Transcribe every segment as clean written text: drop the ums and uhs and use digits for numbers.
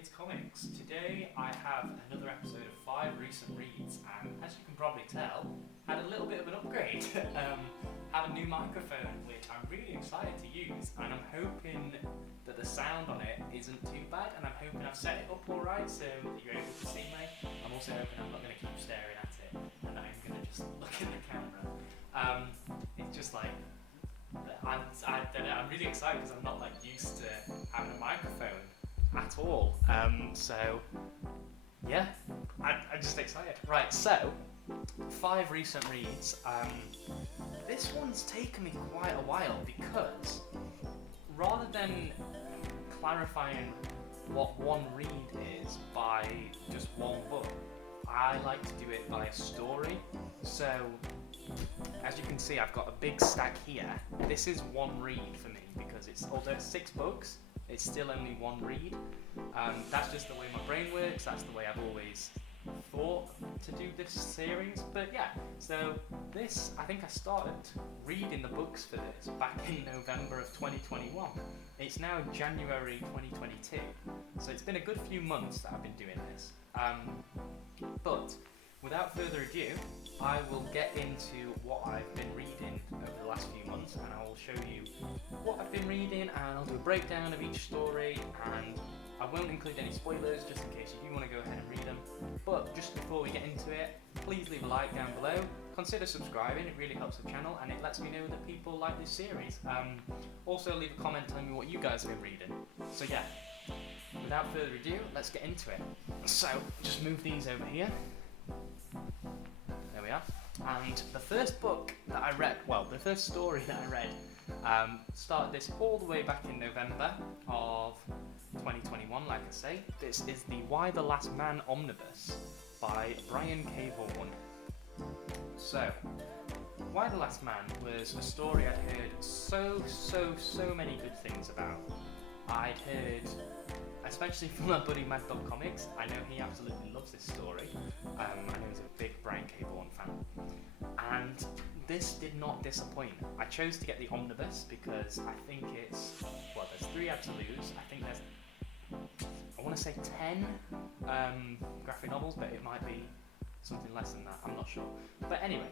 it's Comics. Today I have another episode of 5 recent reads, and as you can probably tell, had a little bit of an upgrade. Have a new microphone, which I'm really excited to use, and I'm hoping that the sound on it isn't too bad, and I'm hoping I've set it up alright so that you're able to see me. I'm also hoping I'm not going to keep staring at it, and I'm going to just look at the camera. It's just like, I'm really excited because I'm not used to having a microphone at all. So yeah, I'm just excited. Right, so 5 recent reads. This one's taken me quite a while because rather than clarifying what one read is by just one book, I like to do it by a story. So as you can see, I've got a big stack here. This is one read for me because although it's 6 books, it's still only one read. That's just the way my brain works. That's the way I've always thought to do this series. But yeah, so this, I think I started reading the books for this back in November of 2021. It's now January 2022, so it's been a good few months that I've been doing this. But without further ado, I will get into what I've been reading over the last few months, and I will show you what I've been reading, and I'll do a breakdown of each story, and I won't include any spoilers just in case you do want to go ahead and read them. But just before we get into it, please leave a like down below, consider subscribing, it really helps the channel and it lets me know that people like this series. Also leave a comment telling me what you guys have been reading. So yeah, without further ado, let's get into it. So just move these over here. There we are. And the first book that I read, well, the first story that I read, started this all the way back in November of 2021, like I say. This is the Why the Last Man omnibus by Brian K. Vaughan. So, Why the Last Man was a story I'd heard so many good things about. I'd heard, especially from my buddy Mad Dog Comics, I know he absolutely loves this story. I know he's a big Brian K. Vaughan fan. And this did not disappoint. I chose to get the omnibus because I think it's, well, there's 3 absolutes. I think there's, I want to say 10 graphic novels, but it might be something less than that, I'm not sure. But anyway,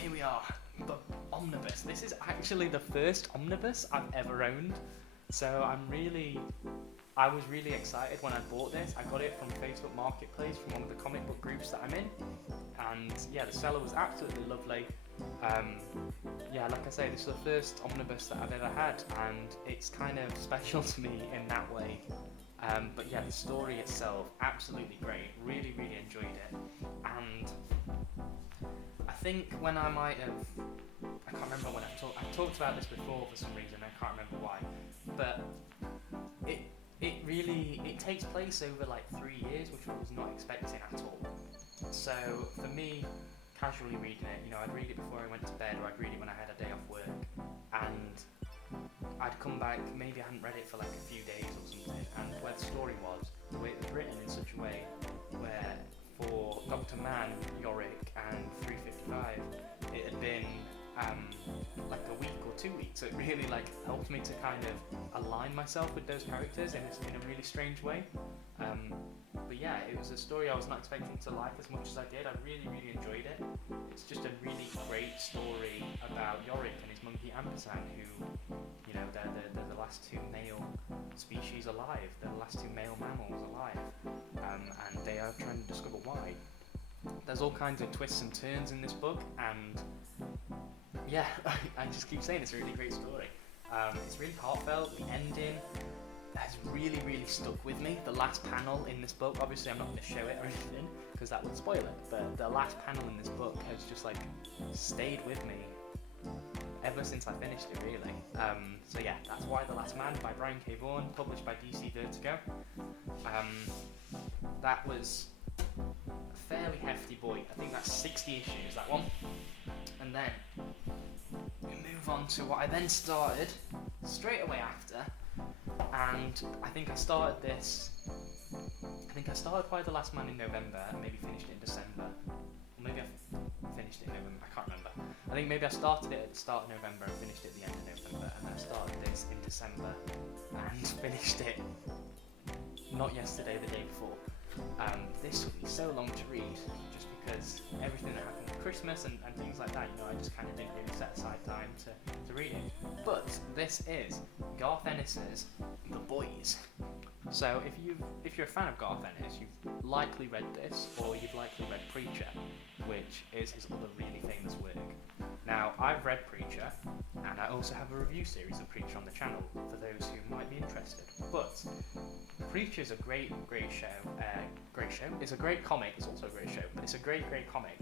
here we are, the omnibus. This is actually the first omnibus I've ever owned. So I was really excited when I bought this. I got it from Facebook Marketplace from one of the comic book groups that I'm in. And yeah, the seller was absolutely lovely. Yeah, like I say, this is the first omnibus that I've ever had, and it's kind of special to me in that way. But yeah, the story itself, absolutely great. Really enjoyed it. And I think when I can't remember when I talked about this before for some reason, I can't remember why. But it takes place over 3 years, which I was not expecting at all. So for me, casually reading it, I'd read it before I went to bed, or I'd read it when I had a day off work, and I'd come back, maybe I hadn't read it for a few days or something, and where the story was, the way it was written in such a way where for Dr. Mann, Yorick, and 355, it had been a week or 2 weeks, so it really helped me to kind of align myself with those characters in a really strange way. But yeah, it was a story I was not expecting to like as much as I did. I really enjoyed it. It's just a really great story about Yorick and his monkey Ampersand, who, they're the last 2 male species alive. They're the last 2 male mammals alive, and they are trying to discover why. There's all kinds of twists and turns in this book, and yeah, I just keep saying it's a really great story. It's really heartfelt. The ending has really stuck with me. The last panel in this book, obviously I'm not going to show it or anything because that would spoil it, but the last panel in this book has just stayed with me ever since I finished it, really. So yeah, that's Why the Last Man by Brian K. Vaughan, published by DC Vertigo. That was a fairly hefty boy. I think that's 60 issues, that one. And then we move on to what I then started straight away after, and I think I started Why the Last Man in November and maybe finished it in December. Or maybe I finished it in November, I can't remember. I think maybe I started it at the start of November and finished it at the end of November, and then I started this in December and finished it not yesterday, the day before. This took me so long to read, just because everything that happened at Christmas and things like that, I just kind of didn't really set aside time to read it. But this is Garth Ennis's The Boys. So if you're a fan of Garth Ennis, you've likely read this, or you've likely read Preacher, which is his other really famous work. Now, I've read Preacher, and I also have a review series of Preacher on the channel for those who might be interested. But Preacher is a great show. It's a great comic. It's also a great show, but it's a great comic.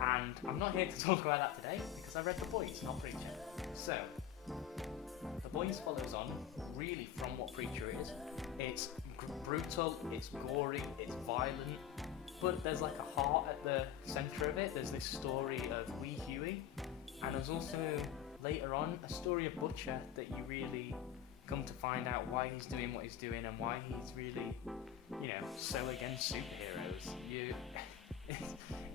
And I'm not here to talk about that today because I read The Boys, not Preacher. So, The Boys follows on really from what Preacher is. It's brutal, it's gory, it's violent, but there's like a heart at the centre of it. There's this story of Wee Huey, and there's also later on a story of Butcher that you really come to find out why he's doing what he's doing and why he's really, so against superheroes.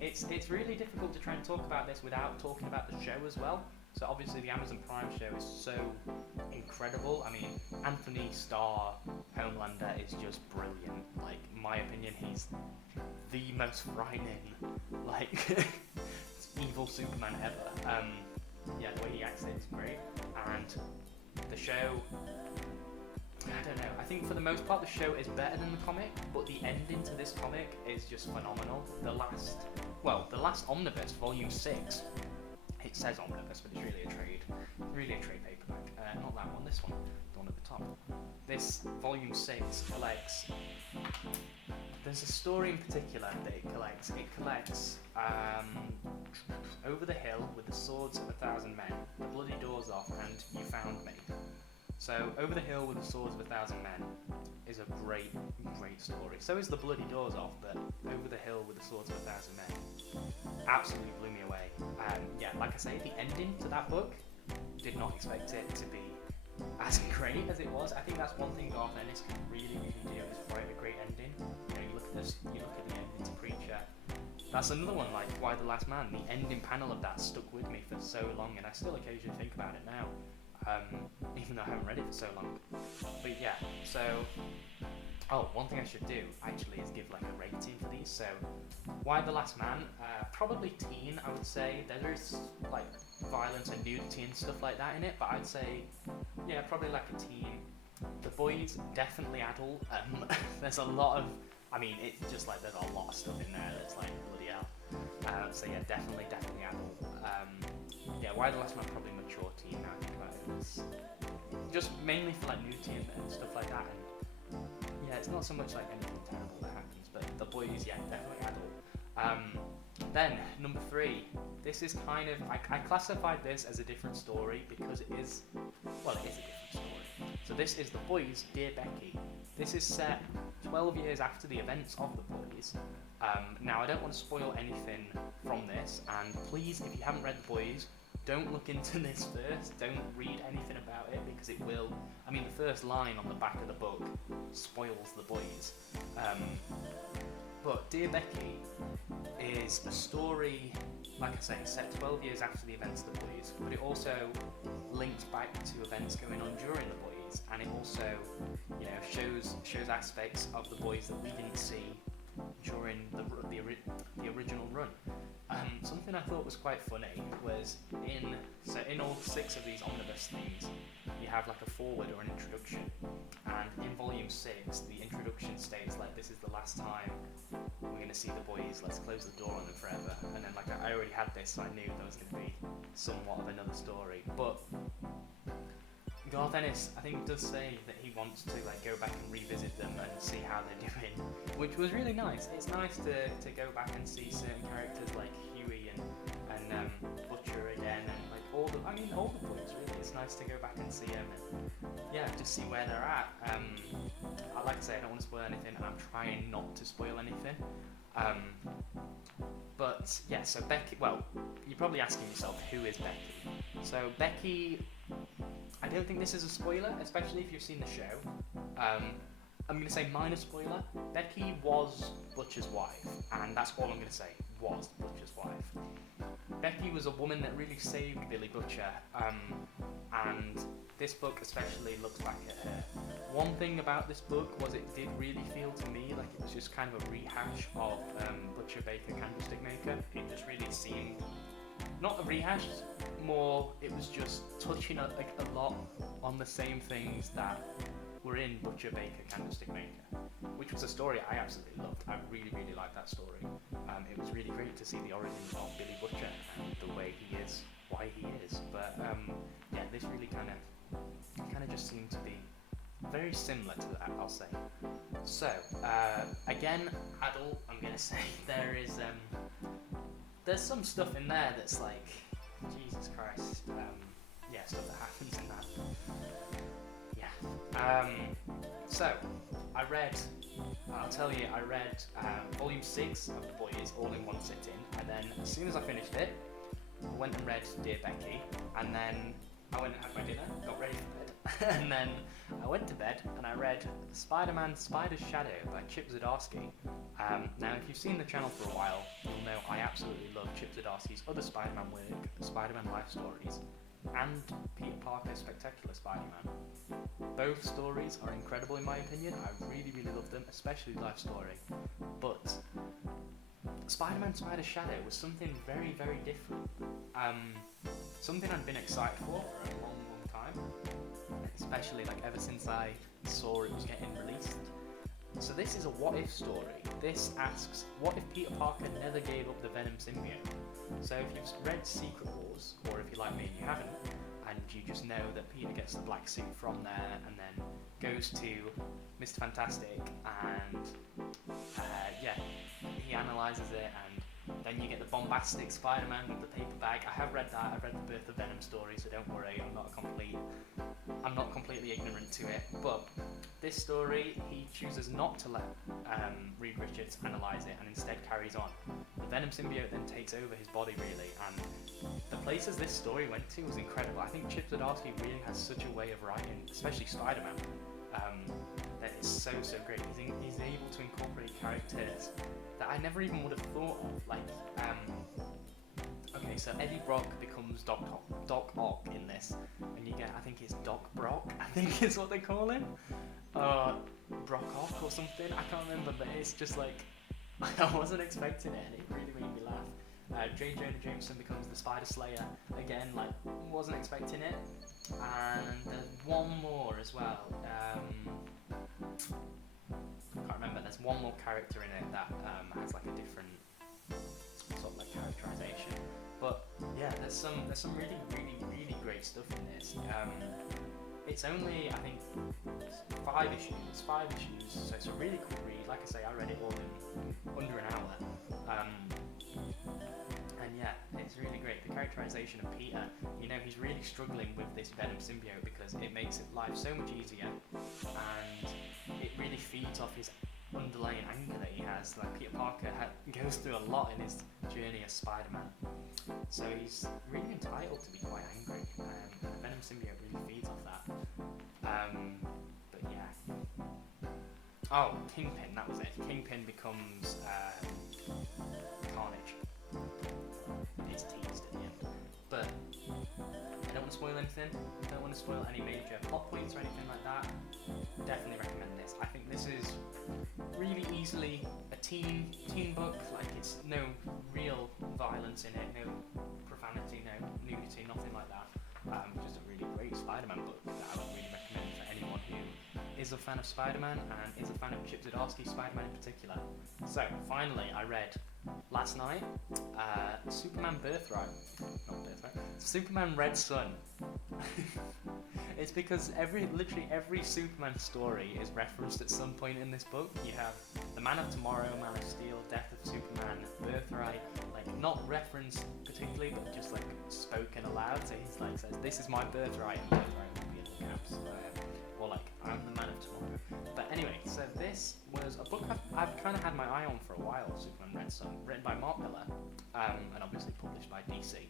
It's really difficult to try and talk about this without talking about the show as well. So obviously the Amazon Prime show is so incredible. I mean, Anthony Starr, Homelander, is just brilliant. Like, in my opinion, he's the most frightening, evil Superman ever. The way he acts it is great. And the show, I don't know, I think for the most part the show is better than the comic, but the ending to this comic is just phenomenal. The last omnibus, volume 6, it says omnibus, but it's really a trade paperback. Not that one, this one, the one at the top. This volume 6 collects. There's a story in particular that it collects. It collects Over the Hill with the Swords of 1,000 Men, The Bloody Doors Off, and You Found Me. So, Over the Hill with the Swords of 1,000 Men is a great story. So is The Bloody Doors Off, but Over the Hill with the Swords of 1,000 Men absolutely blew me away. Like I say, the ending to that book, did not expect it to be as great as it was. I think that's one thing Garth Ennis can really do, is write a great ending. You look at the ending to Preacher. That's another one, like Why the Last Man. The ending panel of that stuck with me for so long, and I still occasionally think about it now. Even though I haven't read it for so long. But yeah, so one thing I should do actually is give like a rating for these. So Why the Last Man, probably teen, I would say. There is like violence and nudity and stuff like that in it, but I'd say probably like a teen. The Boys, definitely adult. There's a lot of, it's just like there's a lot of stuff in there that's like bloody hell. So yeah, definitely adult. Why the Last Man, probably mature teen now I think about it. It's just mainly for like nudity and stuff like that. And it's not so much like anything terrible that happens, but The Boys, definitely adult. Then number 3. This is kind of, I classified this as a different story because it is a different story. So this is The Boys, Dear Becky. This is set 12 years after the events of The Boys. Now I don't want to spoil anything from this, and please, if you haven't read The Boys, don't look into this first, don't read anything about it, because it will, the first line on the back of the book spoils The Boys. But Dear Becky is a story, like I say, set 12 years after the events of The Boys, but it also links back to events going on during The Boys, and it also, shows aspects of The Boys that we didn't see during the original run. Something I thought was quite funny was in all 6 of these omnibus things, you have like a foreword or an introduction, and in volume 6 the introduction states like, this is the last time we're going to see The Boys, let's close the door on them forever. And then I already had this, so I knew there was going to be somewhat of another story. But Garth Ennis, I think, does say that he wants to go back and revisit them and see how they're doing, which was really nice. It's nice to go back and see certain characters like Huey and Butcher again, and all the Boys really. It's nice to go back and see them and just see where they're at. Like I say, I don't want to spoil anything, and I'm trying not to spoil anything. So Becky, you're probably asking yourself, who is Becky? So Becky, I don't think this is a spoiler, especially if you've seen the show. I'm going to say minor spoiler. Becky was Butcher's wife, and that's all I'm going to say, was Butcher's wife. Becky was a woman that really saved Billy Butcher, and this book especially looks back at her One thing about this book was it did really feel to me like it was just kind of a rehash of Butcher, Baker, Candlestick Maker. It just really seemed, not a rehash, more it was just touching a lot on the same things that were in Butcher, Baker, Candlestick Maker, which was a story I absolutely loved. I really, really liked that story. It was really great to see the origins of Billy Butcher and the way he is, why he is. But yeah, this really kind of just seemed to be very similar to that, I'll say. So again, adult, I'm gonna say there's some stuff in there that's like, Jesus Christ, yeah, stuff that happens in that. So, I read volume 6 of The Boys all in one sitting, and then as soon as I finished it, I went and read Dear Becky, and then I went and had my dinner, got ready for bed, and then I went to bed and I read Spider-Man Spider's Shadow by Chip Zdarsky. Now, if you've seen the channel for a while, you'll know I absolutely love Chip Zdarsky's other Spider-Man work, Spider-Man Life Stories, and Peter Parker's Spectacular Spider-Man. Both stories are incredible in my opinion. I really, really love them, especially Life Story. But Spider-Man Spider's Shadow was something very, very different. Something I'd been excited for a long, long time, especially like ever since I saw it was getting released. So this is a what-if story. This asks, what if Peter Parker never gave up the Venom symbiote? So if you've read Secret Wars, or if you're like me and you haven't, and you just know that Peter gets the black suit from there and then goes to Mr. Fantastic and yeah, he analyses it, and then you get the bombastic Spider-Man with the paper bag. I have read that, I've read the Birth of Venom story, so don't worry, I'm not completely ignorant to it. But this story, he chooses not to let Reed Richards analyse it and instead carries on. The Venom symbiote then takes over his body really, and the places this story went to was incredible. I think Chip Zdarsky really has such a way of writing, especially Spider-Man, that is so great. He's able to incorporate characters that I never even would have thought of. Like, okay, so Eddie Brock becomes Doc Ock in this, and you get, I think it's Doc Brock, I think is what they call him, Brock Ock or something, I can't remember, but it's just like, I wasn't expecting it, and it really made me laugh. J. Jonah Jameson becomes the Spider Slayer, again, like, wasn't expecting it, and there's one more as well, I can't remember, there's one more character in it that has like a different sort of like characterization, but yeah, there's some really great stuff in this. It's only, I think, 5 issues, so it's a really quick read. Like I say, I read it all in under an hour. And yeah, it's really great. The characterization of Peter, you know, he's really struggling with this Venom symbiote because it makes his life so much easier, and it really feeds off his underlying anger that he has. Like, Peter Parker goes through a lot in his journey as Spider-Man, so he's really entitled to be quite angry, and the Venom symbiote really feeds off that. But yeah. Oh, Kingpin, that was it. Kingpin becomes Carnage. It's teased at the end. But I don't want to spoil anything. I don't want to spoil any major plot points or anything like that. Definitely recommend this. I think this is really easily a teen book. Like, it's no real violence in it, no profanity, no nudity, nothing like that. Just a really great Spider-Man book that I would really recommend for anyone who is a fan of Spider-Man and is a fan of Chip Zdarsky Spider-Man in particular. So finally, I read last night Superman Superman Red Sun. It's because literally every Superman story is referenced at some point in this book. You have the Man of Tomorrow, Man of Steel, Death of Superman, Birthright, like not referenced particularly, but just like spoken aloud. So he's like says, "This is my birthright," and birthright would be in all caps, or like, "I'm the Man of Tomorrow." But anyway, so this was a book I've kind of had my eye on for a while, Superman Red Sun, written by Mark Miller, and obviously published by DC.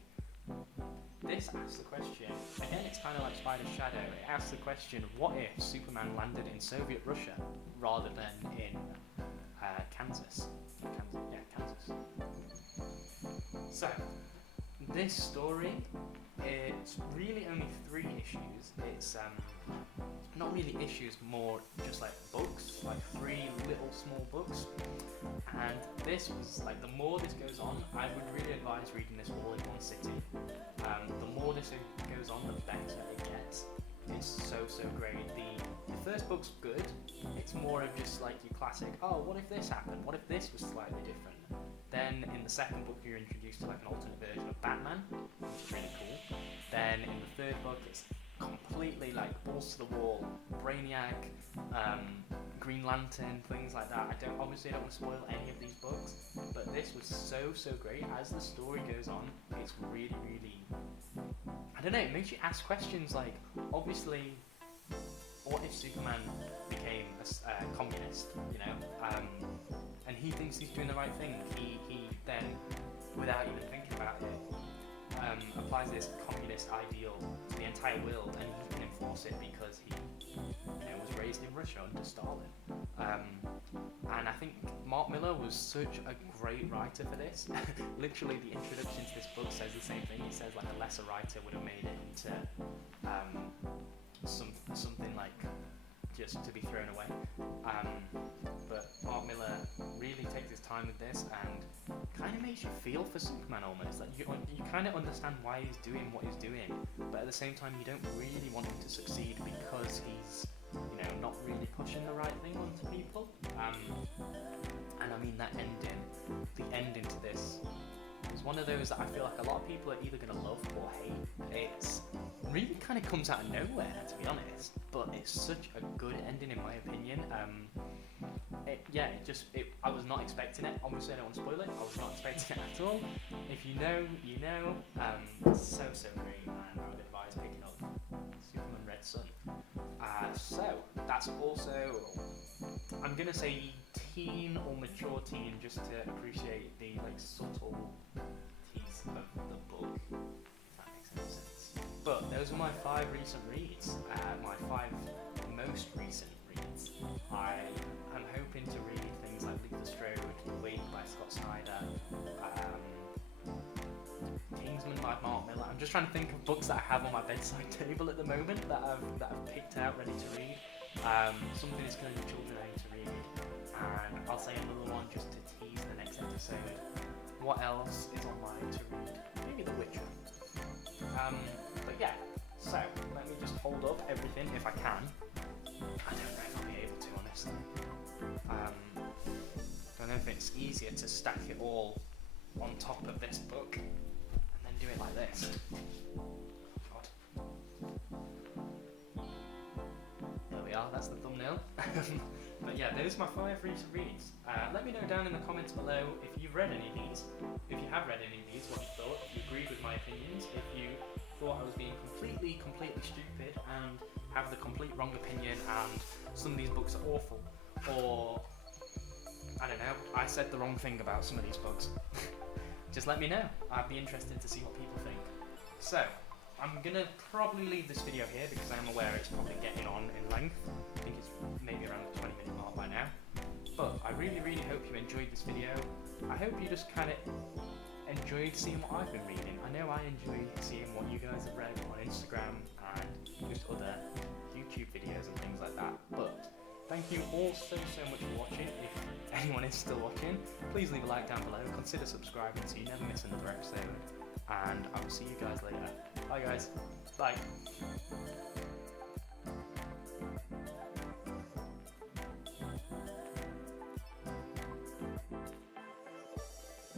This asks the question, again it's kind of like Spider's Shadow, it asks the question, what if Superman landed in Soviet Russia rather than in Kansas? Kansas. So, this story, it's really only 3 issues. It's not really issues, more just like books, like 3 little small books. And this was like, the more this goes on, I would really advise reading this all in one sitting. The more this goes on, the better it gets. It's so great. The first book's good. It's more of just like your classic, oh, what if this happened? What if this was slightly different? Then in the second book you're introduced to like an alternate version of Batman, which is really cool. Then in the third book it's completely like balls to the wall, Brainiac, Green Lantern, things like that. I don't want to spoil any of these books, but this was so great. As the story goes on, it's really, I don't know, it makes you ask questions like, obviously, what if Superman became a communist, you know, and he thinks he's doing the right thing. He then, without even thinking about it, applies this communist ideal to the entire world, and he can enforce it because he, was raised in Russia under Stalin. And I think Mark Millar was such a great writer for this. Literally, the introduction to this book says the same thing. It says like a lesser writer would have made it into something like just to be thrown away. But Mark Millar really takes his time with this and kind of makes you feel for Superman almost. Like you kind of understand why he's doing what he's doing, but at the same time you don't really want him to succeed because he's, not really pushing the right thing onto people. And I mean the ending to this is one of those that I feel like a lot of people are either going to love or hate. It's really kind of comes out of nowhere, to be honest, but it's such a good ending in my opinion. I was not expecting it. Obviously I don't want to spoil it. I was not expecting it at all. If you know, you know. So great, and I would advise picking up Superman Red Sun. So that's also, I'm gonna say teen or mature teen, just to appreciate the subtleties of the book, if that makes any sense. But those are my 5 recent reads, my 5 most recent reads. I am hoping to read things like Leave the Strode, The Wake by Scott Snyder, Kingsman by Mark Millar. I'm just trying to think of books that I have on my bedside table at the moment that I've picked out ready to read. Something is Killing the Children I need to read, and I'll say another one just to tease the next episode. What else is on mine to read? Maybe The Witcher. But yeah, so let me just hold up everything if I can. I don't know if I'll be able to, honestly. I don't know if it's easier to stack it all on top of this book and then do it like this. God. There we are, that's the thumbnail. But yeah, those are my 5 recent reads. Let me know down in the comments below if you've read any of these, if you have read any of these, what you thought, if you agreed with my opinions, if you thought I was being completely stupid and have the complete wrong opinion and some of these books are awful, or I don't know, I said the wrong thing about some of these books. Just let me know. I'd be interested to see what people think. So, I'm gonna probably leave this video here because I am aware it's probably getting on in length. I think it's maybe around the 20-minute mark by now. But I really hope you enjoyed this video. I hope you just kind of enjoyed seeing what I've been reading. I know I enjoyed seeing what you guys have read on Instagram and just other YouTube videos and things like that. But thank you all so much for watching. If anyone is still watching, please leave a like down below. Consider subscribing so you never miss another episode. And I will see you guys later. Bye guys. Bye.